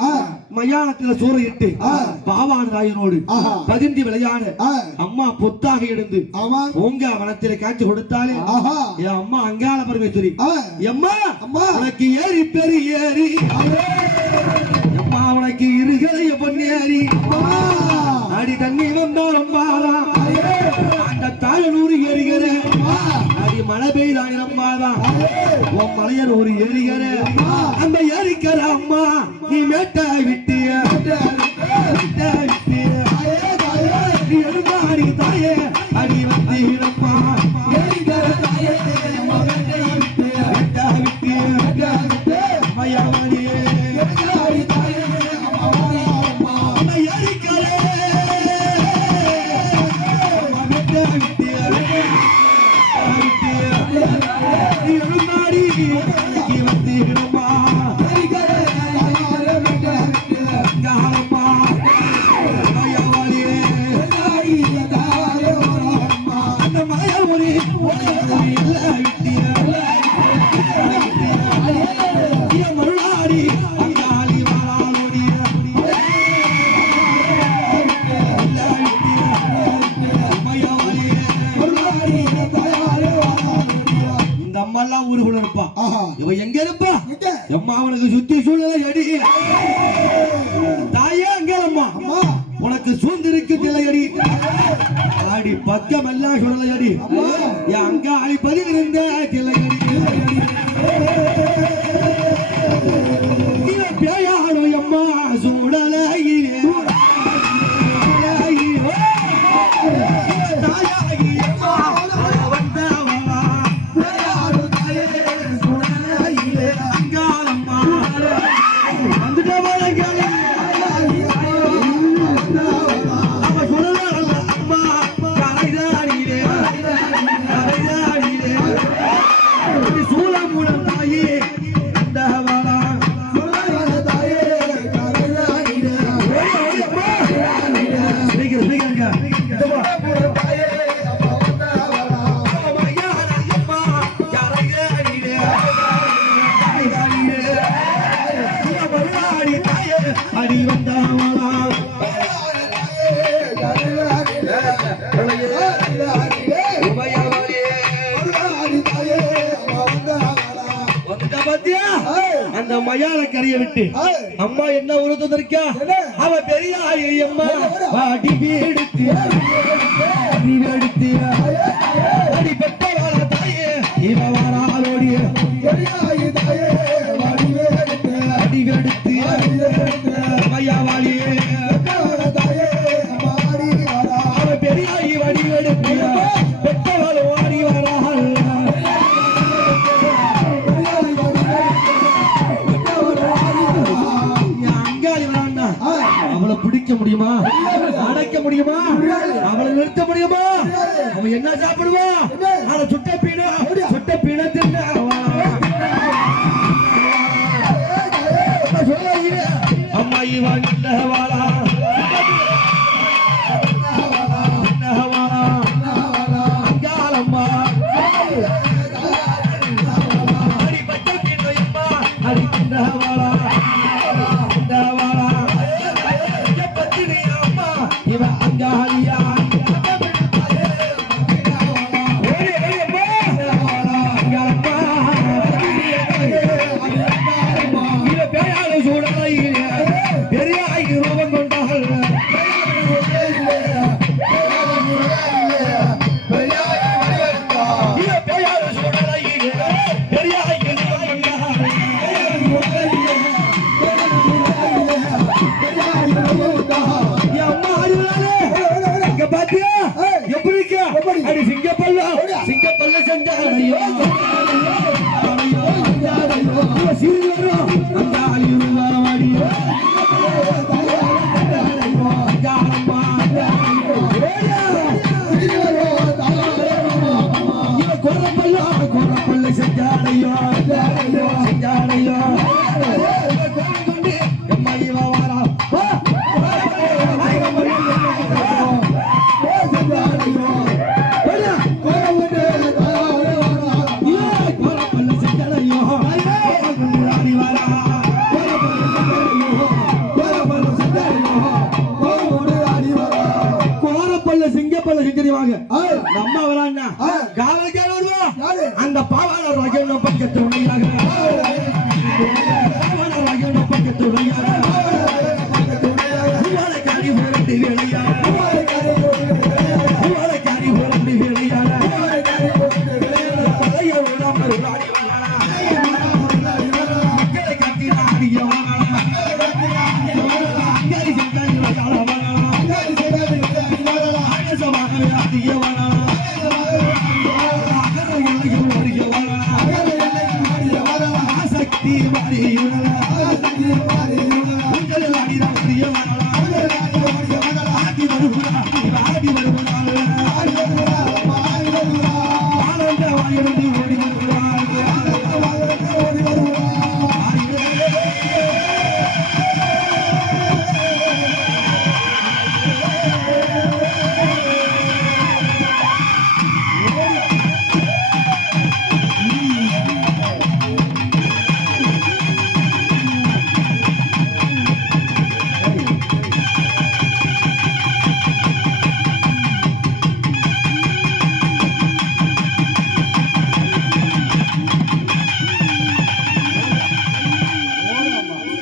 ஆ. மயானத்துல சூறையிட்டு. பாவான் ராயனோடு. பதிந்து விளையாட. அம்மா பொத்தாக எழுந்து பூங்கா வனத்திலே காட்சி கொடுத்தாலே என் அம்மா அங்காள பரமேஸ்வரி. எம்மா அம்மா. உனக்கு ஏறி பெரு ஏறி. எம்மா உனக்கு இருகலைய பொன்னேறி அம்மா. அடி தண்ணி வந்தாலும் பாரா. அந்த தாழனூர் ஏறிகிற. அடி மழை பெய்தாயிரம் பாதா உன் மலையர் ஒரு ஏறிகிற அந்த கேட்கற அம்மா நீ மேட்டா விட்டிய. விட்டா விட்டிய. நீ எழுமாடி தாயே அடி வந்தீரம்மா அம்மா அவனுக்கு சுத்தி சூழ்நிலை அடி. தாயே அங்கேலம்மா. உனக்கு சூழ்ந்திருக்கு திலையடி ஆடி பக்கம் எல்லாம் சுழலை அடி. என் அங்க ஆடி பதிவிருந்த திலையடி மூலம் தாயே. அந்த மயான கரையை விட்டு அம்மா என்ன உருத்ததற்கா அவ பெரிய அம்மா அடி வீடுத்து அடி முடியுமா? அடைக்க முடியுமா? அவளை நிறுத்த முடியுமா? அவ என்ன சாப்பிடுவா? அவளை சுட்ட பீனா. சுட்ட பீனா. எப்படிக்கா? அடி சிங்கப்பல்ல சிங்கப்பல்ல செஞ்சாலையோ? சிறு வரும் அடியோ கோரப்பல்ல சிங்கப்பல்ல செஞ்சிருவாங்க. நம்ம வரான்னா காவலுக்கார வருவோம் அந்த பாவாள ராஜன பக்கத்து உடையாக பாவாள ராஜன பக்கத்து உடையாக காரி வேலையாக